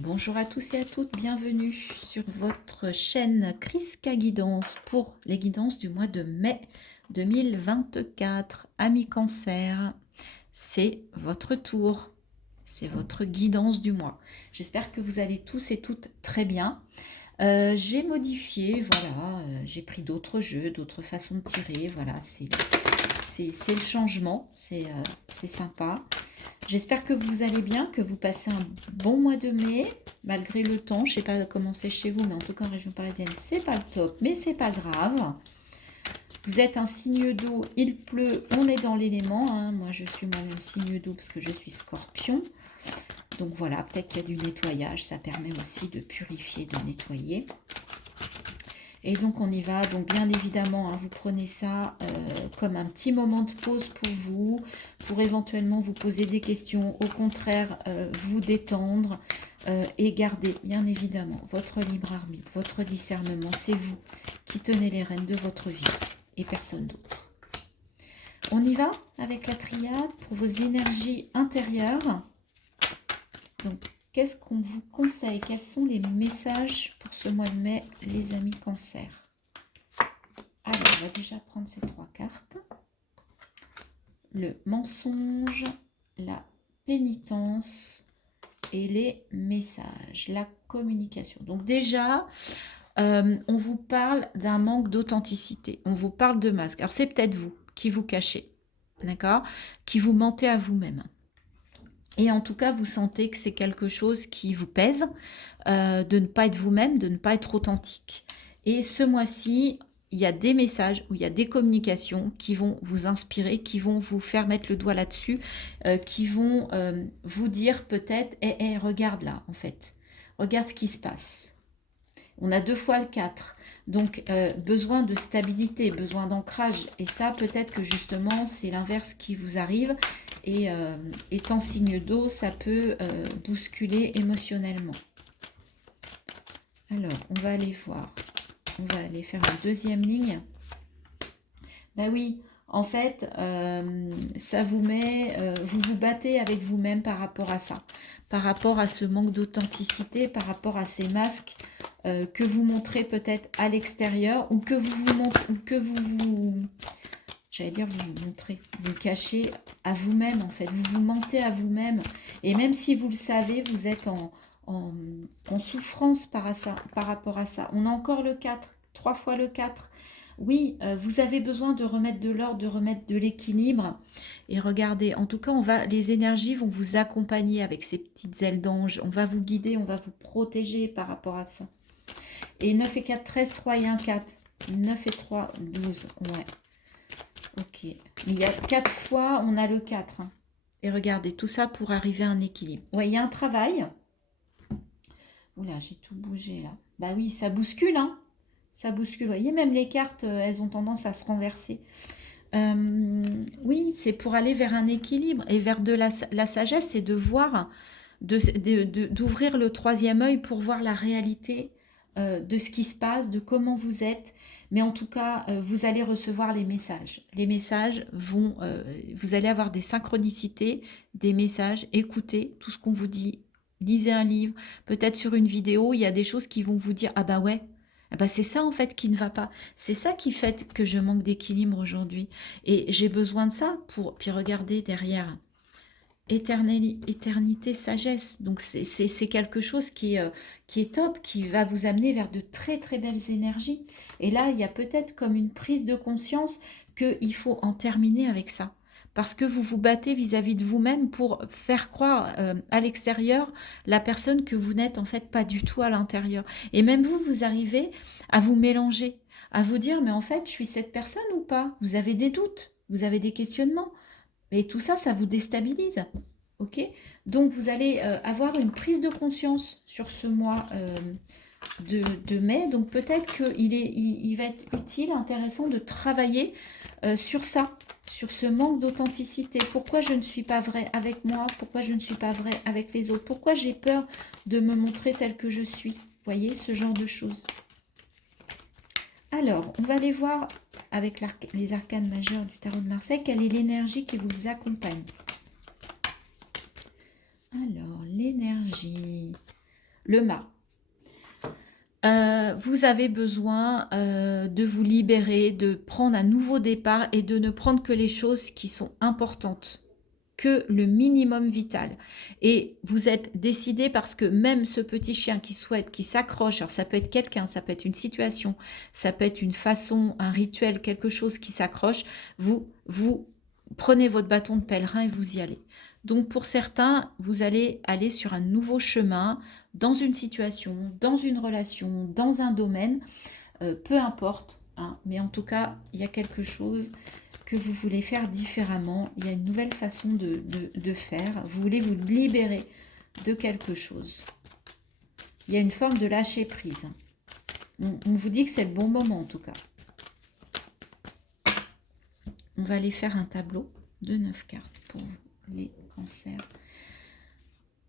Bonjour à tous et à toutes, bienvenue sur votre chaîne Kriska Guidance pour les guidances du mois de mai 2024. Amis Cancer, c'est votre tour, c'est votre guidance du mois. J'espère que vous allez tous et toutes très bien. J'ai modifié, voilà, j'ai pris d'autres jeux, d'autres façons de tirer, voilà, c'est le changement, c'est sympa. J'espère que vous allez bien, que vous passez un bon mois de mai, malgré le temps. Je ne sais pas comment c'est chez vous, mais en tout cas en région parisienne, c'est pas le top, mais c'est pas grave. Vous êtes un signe d'eau, il pleut, on est dans l'élément. Hein. Moi, je suis moi-même signe d'eau parce que je suis scorpion. Donc voilà, peut-être qu'il y a du nettoyage, ça permet aussi de purifier, de nettoyer. Et donc on y va, donc bien évidemment, hein, vous prenez ça comme un petit moment de pause pour éventuellement vous poser des questions, au contraire vous détendre et garder bien évidemment votre libre arbitre, votre discernement. C'est vous qui tenez les rênes de votre vie et personne d'autre. On y va avec la triade pour vos énergies intérieures. Donc, qu'est-ce qu'on vous conseille? Quels sont les messages pour ce mois de mai, les amis Cancer? Alors, on va déjà prendre ces trois cartes. Le mensonge, la pénitence et les messages, la communication. Donc déjà, on vous parle d'un manque d'authenticité. On vous parle de masque. Alors, c'est peut-être vous qui vous cachez, d'accord? Qui vous mentez à vous-même. Et en tout cas, vous sentez que c'est quelque chose qui vous pèse, de ne pas être vous-même, de ne pas être authentique. Et ce mois-ci, il y a des messages ou il y a des communications qui vont vous inspirer, qui vont vous faire mettre le doigt là-dessus, qui vont vous dire peut-être, regarde là, en fait. Regarde ce qui se passe. On a 2 fois le 4. Donc, besoin de stabilité, besoin d'ancrage. Et ça, peut-être que justement, c'est l'inverse qui vous arrive. Et étant signe d'eau, ça peut bousculer émotionnellement. Alors, on va aller voir. On va aller faire une deuxième ligne. Ben oui, en fait, ça vous met... vous vous battez avec vous-même par rapport à ça. Par rapport à ce manque d'authenticité, par rapport à ces masques que vous montrez peut-être à l'extérieur ou que vous montrez, ou que vous j'allais dire vous montrez, vous cachez à vous-même en fait, vous vous mentez à vous-même et même si vous le savez, vous êtes en souffrance par rapport à ça. On a encore le 4, 3 fois le 4. Oui, vous avez besoin de remettre de l'ordre, de remettre de l'équilibre. Et regardez, en tout cas, les énergies vont vous accompagner avec ces petites ailes d'ange. On va vous guider, on va vous protéger par rapport à ça. Et 9 et 4, 13, 3 et 1, 4. 9 et 3, 12. Ouais. Ok. Mais il y a 4 fois, on a le 4. Hein. Et regardez, tout ça pour arriver à un équilibre. Ouais, il y a un travail. Oula, j'ai tout bougé là. Bah oui, ça bouscule, hein. Ça bouscule. Vous voyez, même les cartes, elles ont tendance à se renverser. Oui, c'est pour aller vers un équilibre et vers de la sagesse, c'est de voir, d'ouvrir le troisième œil pour voir la réalité de ce qui se passe, de comment vous êtes. Mais en tout cas, vous allez recevoir les messages. Les messages vont, vous allez avoir des synchronicités, des messages. Écoutez tout ce qu'on vous dit. Lisez un livre, peut-être sur une vidéo, il y a des choses qui vont vous dire ah bah ouais, ah bah c'est ça en fait qui ne va pas. C'est ça qui fait que je manque d'équilibre aujourd'hui. Et j'ai besoin de ça pour. Puis regardez derrière. Éternité, sagesse. Donc c'est quelque chose qui est top, qui va vous amener vers de très très belles énergies. Et là, il y a peut-être comme une prise de conscience qu'il faut en terminer avec ça. Parce que vous vous battez vis-à-vis de vous-même pour faire croire à l'extérieur la personne que vous n'êtes en fait pas du tout à l'intérieur. Et même vous, vous arrivez à vous mélanger, à vous dire, mais en fait, je suis cette personne ou pas? Vous avez des doutes, vous avez des questionnements. Et tout ça, ça vous déstabilise. Ok? Donc, vous allez avoir une prise de conscience sur ce mois de mai. Donc, peut-être il va être utile, intéressant de travailler sur ça, sur ce manque d'authenticité. Pourquoi je ne suis pas vraie avec moi? Pourquoi je ne suis pas vraie avec les autres? Pourquoi j'ai peur de me montrer telle que je suis? Vous voyez, ce genre de choses. Alors, on va aller voir avec les arcanes majeures du tarot de Marseille, quelle est l'énergie qui vous accompagne. Alors, l'énergie. le mât. Vous avez besoin de vous libérer, de prendre un nouveau départ et de ne prendre que les choses qui sont importantes, que le minimum vital. Et vous êtes décidé parce que même ce petit chien qui souhaite, qui s'accroche, alors ça peut être quelqu'un, ça peut être une situation, ça peut être une façon, un rituel, quelque chose qui s'accroche, vous prenez votre bâton de pèlerin et vous y allez. Donc pour certains, vous allez aller sur un nouveau chemin, dans une situation, dans une relation, dans un domaine, peu importe, hein, mais en tout cas, il y a quelque chose que vous voulez faire différemment, il y a une nouvelle façon de faire, vous voulez vous libérer de quelque chose. Il y a une forme de lâcher prise. On vous dit que c'est le bon moment en tout cas. On va aller faire un tableau de 9 cartes pour vous, les cancers.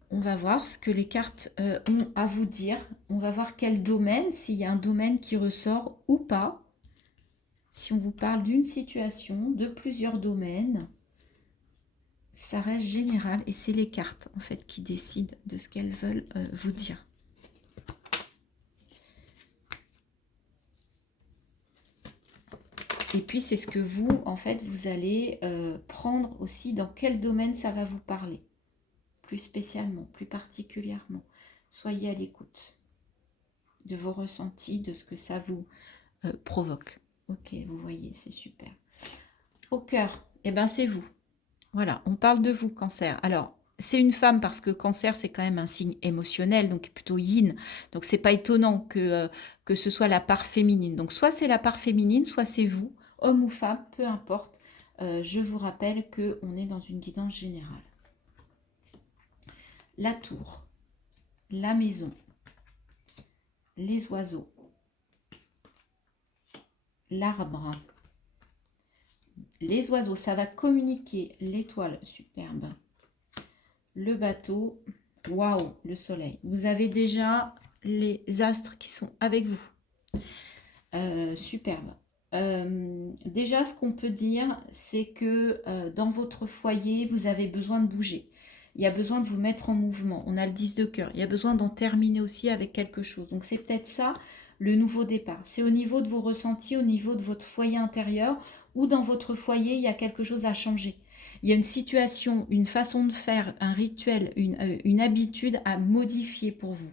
On va voir ce que les cartes ont à vous dire. On va voir quel domaine, s'il y a un domaine qui ressort ou pas. Si on vous parle d'une situation, de plusieurs domaines, ça reste général et c'est les cartes en fait qui décident de ce qu'elles veulent vous dire. Et puis c'est ce que vous, en fait, vous allez prendre aussi dans quel domaine ça va vous parler. Plus spécialement, plus particulièrement. Soyez à l'écoute de vos ressentis, de ce que ça vous provoque. Ok, vous voyez, c'est super. Au cœur, eh ben c'est vous. Voilà, on parle de vous, Cancer. Alors, c'est une femme parce que Cancer, c'est quand même un signe émotionnel, donc plutôt yin. Donc, c'est pas étonnant que ce soit la part féminine. Donc, soit c'est la part féminine, soit c'est vous, homme ou femme, peu importe. Je vous rappelle qu'on est dans une guidance générale. La tour, la maison, les oiseaux, l'arbre. Les oiseaux, ça va communiquer. L'étoile, superbe. Le bateau, waouh, le soleil. Vous avez déjà les astres qui sont avec vous. Superbe. Déjà, ce qu'on peut dire, c'est que dans votre foyer, vous avez besoin de bouger. Il y a besoin de vous mettre en mouvement. On a le 10 de cœur. Il y a besoin d'en terminer aussi avec quelque chose. Donc, c'est peut-être ça, le nouveau départ. C'est au niveau de vos ressentis, au niveau de votre foyer intérieur, ou dans votre foyer, il y a quelque chose à changer. Il y a une situation, une façon de faire, un rituel, une habitude à modifier pour vous.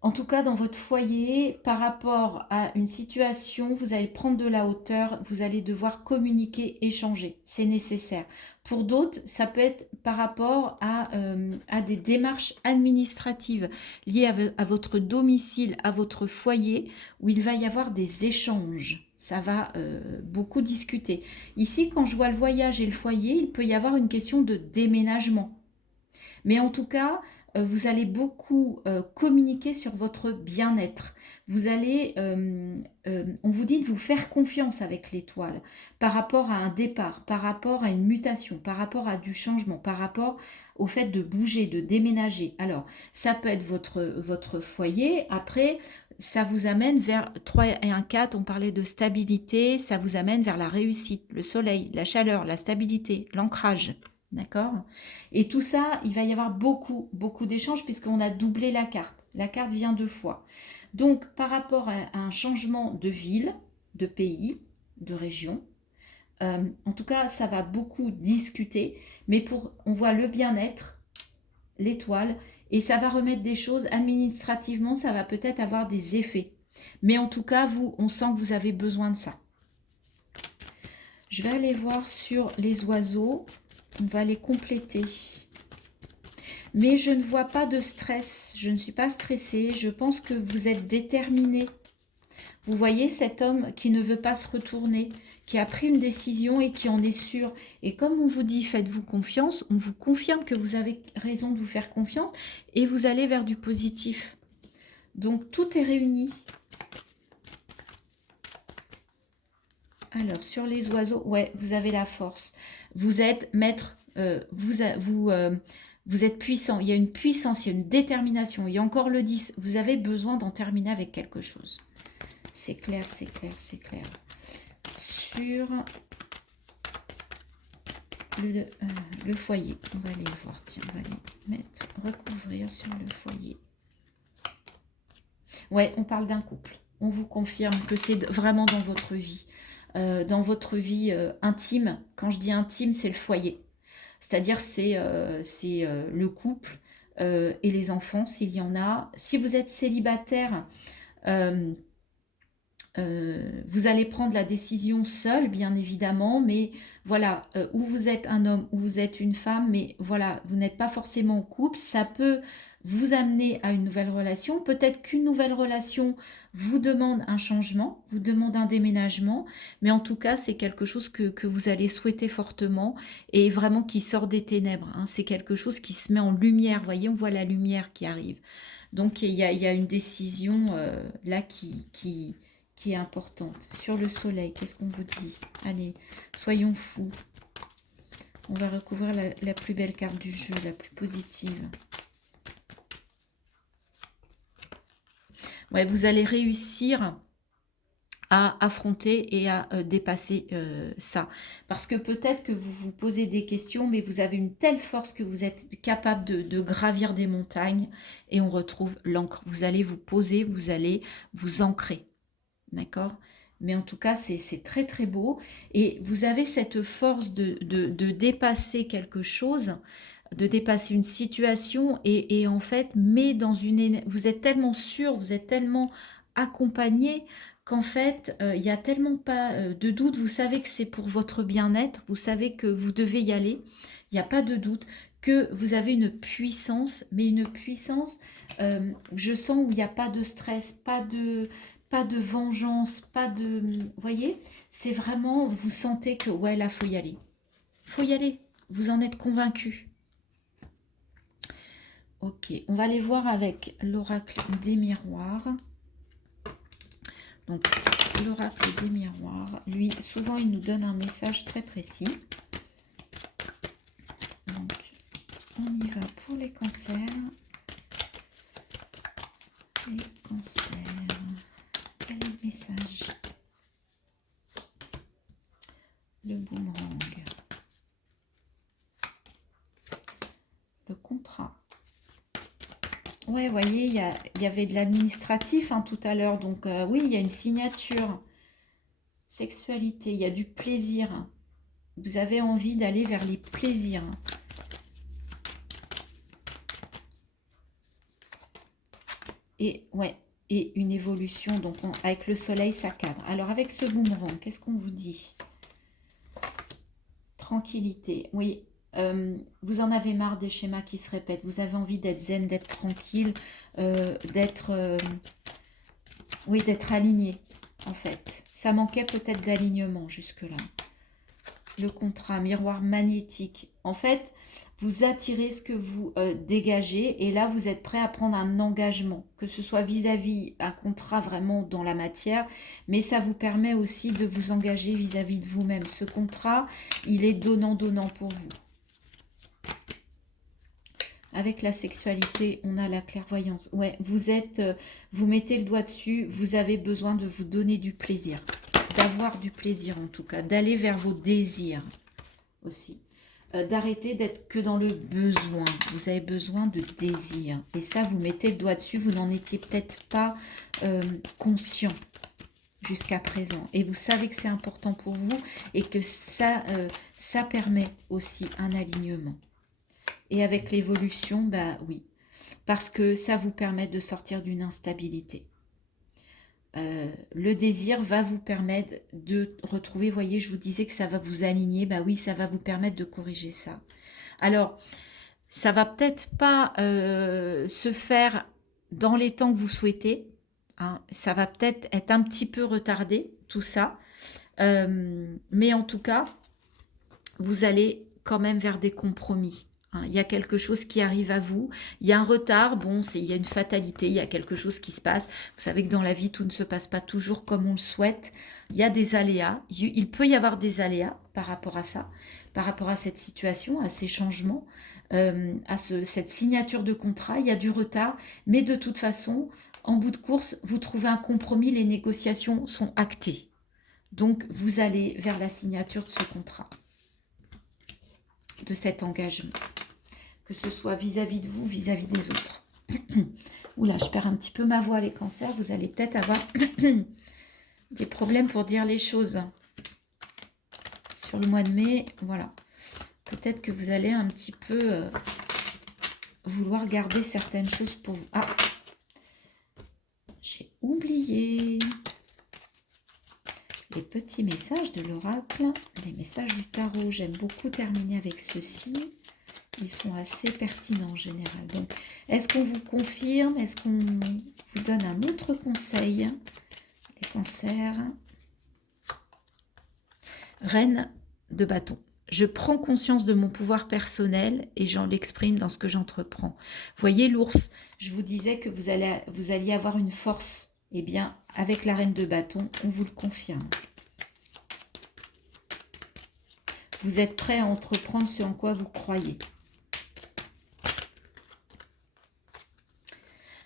En tout cas, dans votre foyer, par rapport à une situation, vous allez prendre de la hauteur, vous allez devoir communiquer, échanger. C'est nécessaire. Pour d'autres, ça peut être par rapport à des démarches administratives liées à votre domicile, à votre foyer, où il va y avoir des échanges. Ça va beaucoup discuter. Ici, quand je vois le voyage et le foyer, il peut y avoir une question de déménagement. Mais en tout cas, vous allez beaucoup communiquer sur votre bien-être. Vous allez, on vous dit de vous faire confiance avec l'étoile par rapport à un départ, par rapport à une mutation, par rapport à du changement, par rapport au fait de bouger, de déménager. Alors, ça peut être votre foyer. Après, ça vous amène vers 3 et 1, 4, on parlait de stabilité, ça vous amène vers la réussite, le soleil, la chaleur, la stabilité, l'ancrage. D'accord? Et tout ça, il va y avoir beaucoup, beaucoup d'échanges puisqu'on a doublé la carte. La carte vient 2 fois. Donc, par rapport à un changement de ville, de pays, de région, en tout cas, ça va beaucoup discuter. Mais on voit le bien-être, l'étoile, et ça va remettre des choses administrativement, ça va peut-être avoir des effets. Mais en tout cas, on sent que vous avez besoin de ça. Je vais aller voir sur les oiseaux. On va les compléter. Mais je ne vois pas de stress. Je ne suis pas stressée. Je pense que vous êtes déterminé. Vous voyez cet homme qui ne veut pas se retourner, qui a pris une décision et qui en est sûr. Et comme on vous dit, faites-vous confiance, on vous confirme que vous avez raison de vous faire confiance et vous allez vers du positif. Donc, tout est réuni. Alors, sur les oiseaux, ouais, vous avez la force. Vous êtes maître, vous êtes puissant. Il y a une puissance, il y a une détermination. Il y a encore le 10. Vous avez besoin d'en terminer avec quelque chose. C'est clair, c'est clair, c'est clair. Sur le foyer. On va aller voir, tiens, on va aller mettre, recouvrir sur le foyer. Ouais, on parle d'un couple. On vous confirme que c'est vraiment dans votre vie. Dans votre vie intime. Quand je dis intime, c'est le foyer. C'est-à-dire c'est le couple et les enfants, s'il y en a. Si vous êtes célibataire, euh, vous allez prendre la décision seule, bien évidemment, mais voilà, où vous êtes un homme, ou vous êtes une femme, mais voilà, vous n'êtes pas forcément en couple, ça peut vous amener à une nouvelle relation. Peut-être qu'une nouvelle relation vous demande un changement, vous demande un déménagement, mais en tout cas, c'est quelque chose que vous allez souhaiter fortement et vraiment qui sort des ténèbres, hein. C'est quelque chose qui se met en lumière, vous voyez, on voit la lumière qui arrive. Donc, il y a une décision là qui est importante. Sur le soleil, qu'est-ce qu'on vous dit? Allez, soyons fous. On va recouvrir la plus belle carte du jeu, la plus positive. Ouais, vous allez réussir à affronter et à dépasser ça. Parce que peut-être que vous vous posez des questions, mais vous avez une telle force que vous êtes capable de gravir des montagnes et on retrouve l'encre. Vous allez vous poser, vous allez vous ancrer. D'accord? Mais en tout cas, c'est très très beau. Et vous avez cette force de dépasser quelque chose, de dépasser une situation et en fait, mais dans vous êtes tellement sûr, vous êtes tellement accompagné qu'en fait, il n'y a tellement pas de doute. Vous savez que c'est pour votre bien-être, vous savez que vous devez y aller. Il n'y a pas de doute que vous avez une puissance, mais une puissance, je sens où il n'y a pas de stress, pas de vengeance, pas de... Vous voyez, c'est vraiment, vous sentez que, ouais, là, faut y aller. Faut y aller. Vous en êtes convaincu. Ok, on va aller voir avec l'oracle des miroirs. Donc, l'oracle des miroirs, lui, souvent, il nous donne un message très précis. Donc, on y va pour les cancers. Les cancers. Quel est le message? Le boomerang. Le contrat. Ouais, vous voyez, il y avait de l'administratif hein, tout à l'heure. Donc, oui, il y a une signature. Sexualité, il y a du plaisir. Vous avez envie d'aller vers les plaisirs. Et, ouais, et une évolution. Donc, avec le soleil, ça cadre. Alors, avec ce boomerang, qu'est-ce qu'on vous dit? Tranquillité. Oui, vous en avez marre des schémas qui se répètent. Vous avez envie d'être zen, d'être tranquille, oui, d'être aligné, en fait. Ça manquait peut-être d'alignement jusque-là. Le contrat, miroir magnétique. En fait, vous attirez ce que vous dégagez et là, vous êtes prêt à prendre un engagement, que ce soit vis-à-vis un contrat vraiment dans la matière, mais ça vous permet aussi de vous engager vis-à-vis de vous-même. Ce contrat, il est donnant-donnant pour vous. Avec la sexualité, on a la clairvoyance. Ouais, vous mettez le doigt dessus, vous avez besoin de vous donner du plaisir, d'avoir du plaisir en tout cas, d'aller vers vos désirs aussi. D'arrêter d'être que dans le besoin. Vous avez besoin de désir. Et ça, vous mettez le doigt dessus, vous n'en étiez peut-être pas conscient jusqu'à présent. Et vous savez que c'est important pour vous et que ça permet aussi un alignement. Et avec l'évolution, bah oui, parce que ça vous permet de sortir d'une instabilité. Le désir va vous permettre de retrouver, voyez, je vous disais que ça va vous aligner, bah oui, ça va vous permettre de corriger ça. Alors, ça va peut-être pas se faire dans les temps que vous souhaitez, hein. Ça va peut-être être un petit peu retardé, tout ça, mais en tout cas, vous allez quand même vers des compromis. Il y a quelque chose qui arrive à vous, il y a un retard, bon, il y a une fatalité, il y a quelque chose qui se passe. Vous savez que dans la vie, tout ne se passe pas toujours comme on le souhaite. Il y a des aléas, il peut y avoir des aléas par rapport à ça, par rapport à cette situation, à ces changements, cette signature de contrat. Il y a du retard, mais de toute façon, en bout de course, vous trouvez un compromis, les négociations sont actées. Donc, vous allez vers la signature de ce contrat. de cet engagement. Que ce soit vis-à-vis de vous, vis-à-vis des autres. Oula, je perds un petit peu ma voix, les cancers. Vous allez peut-être avoir des problèmes pour dire les choses. Sur le mois de mai, voilà. Peut-être que vous allez un petit peu vouloir garder certaines choses pour vous. Ah, j'ai oublié les petits messages de l'oracle, les messages du tarot. J'aime beaucoup terminer avec ceux-ci. Ils sont assez pertinents en général. Donc, est-ce qu'on vous confirme? Est-ce qu'on vous donne un autre conseil? Les cancers. Reine de bâton. Je prends conscience de mon pouvoir personnel et j'en l'exprime dans ce que j'entreprends. Voyez l'ours, je vous disais que vous alliez avoir une force. Eh bien, avec la reine de bâton, on vous le confirme. Vous êtes prêt à entreprendre ce en quoi vous croyez.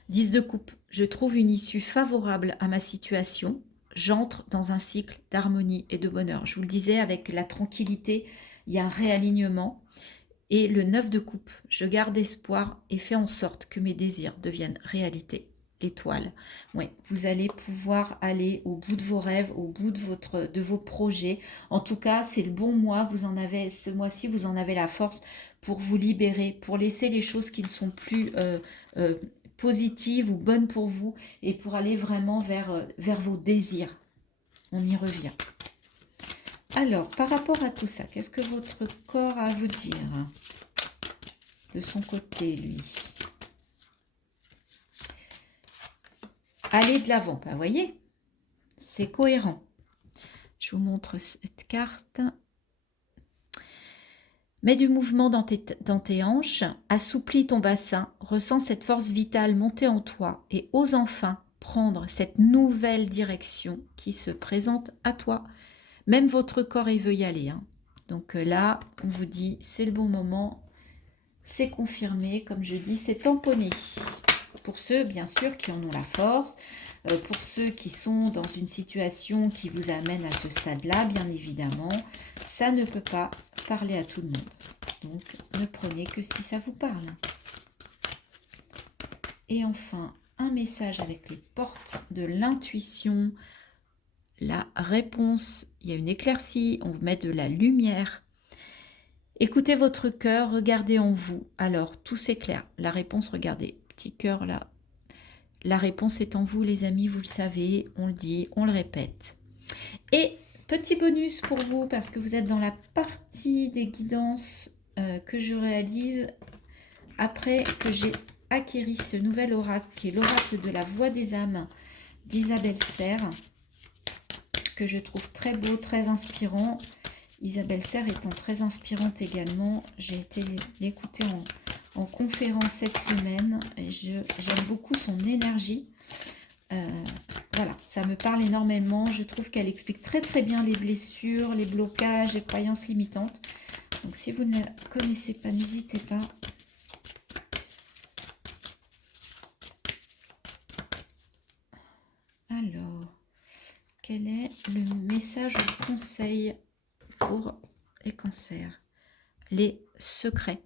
10 de coupe, je trouve une issue favorable à ma situation. J'entre dans un cycle d'harmonie et de bonheur. Je vous le disais, avec la tranquillité, il y a un réalignement. Et le 9 de coupe, je garde espoir et fais en sorte que mes désirs deviennent réalité. L'étoile. Oui, vous allez pouvoir aller au bout de vos rêves, au bout de vos projets. En tout cas, c'est le bon mois. Vous en avez, ce mois-ci, vous en avez la force pour vous libérer, pour laisser les choses qui ne sont plus positives ou bonnes pour vous et pour aller vraiment vers vos désirs. On y revient. Alors, par rapport à tout ça, qu'est-ce que votre corps a à vous dire de son côté, lui? Allez de l'avant, vous voyez, c'est cohérent. Je vous montre cette carte. Mets du mouvement dans tes hanches, assouplis ton bassin, ressens cette force vitale monter en toi et ose enfin prendre cette nouvelle direction qui se présente à toi. Même votre corps, il veut y aller. Hein. Donc là, on vous dit, c'est le bon moment, c'est confirmé, comme je dis, c'est tamponné. Pour ceux, bien sûr, qui en ont la force, pour ceux qui sont dans une situation qui vous amène à ce stade-là, bien évidemment, ça ne peut pas parler à tout le monde. Donc, ne prenez que si ça vous parle. Et enfin, un message avec les portes de l'intuition. La réponse, il y a une éclaircie, on vous met de la lumière. Écoutez votre cœur, regardez en vous. Alors, tout s'éclaire. La réponse, regardez, petit cœur là. La réponse est en vous, les amis, vous le savez, on le dit, on le répète. Et petit bonus pour vous, parce que vous êtes dans la partie des guidances que je réalise après que j'ai acquéri ce nouvel oracle, qui est l'oracle de la voix des âmes d'Isabelle Serre, que je trouve très beau, très inspirant. Isabelle Serre étant très inspirante également, j'ai été l'écouter en conférence cette semaine et j'aime beaucoup son énergie. Voilà, ça me parle énormément. Je trouve qu'elle explique très très bien les blessures, les blocages, les croyances limitantes. Donc si vous ne la connaissez pas, n'hésitez pas. Alors, quel est le message ou conseil pour les cancers? Les secrets.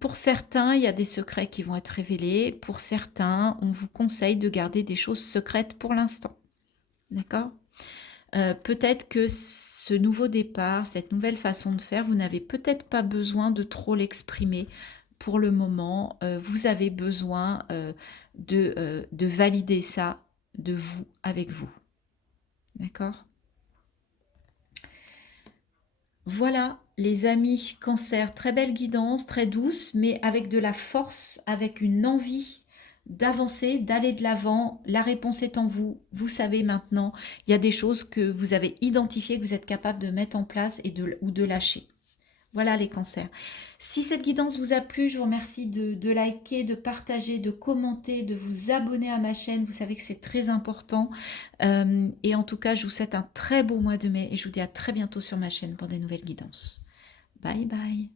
Pour certains, il y a des secrets qui vont être révélés. Pour certains, on vous conseille de garder des choses secrètes pour l'instant. D'accord? Peut-être que ce nouveau départ, cette nouvelle façon de faire, vous n'avez peut-être pas besoin de trop l'exprimer pour le moment. Vous avez besoin de valider ça de vous, avec vous. D'accord? Voilà, les amis cancer, très belle guidance, très douce, mais avec de la force, avec une envie d'avancer, d'aller de l'avant. La réponse est en vous. Vous savez maintenant, il y a des choses que vous avez identifiées, que vous êtes capable de mettre en place ou de lâcher. Voilà les cancers. Si cette guidance vous a plu, je vous remercie de liker, de partager, de commenter, de vous abonner à ma chaîne. Vous savez que c'est très important. Et en tout cas, je vous souhaite un très beau mois de mai et je vous dis à très bientôt sur ma chaîne pour des nouvelles guidances. Bye bye.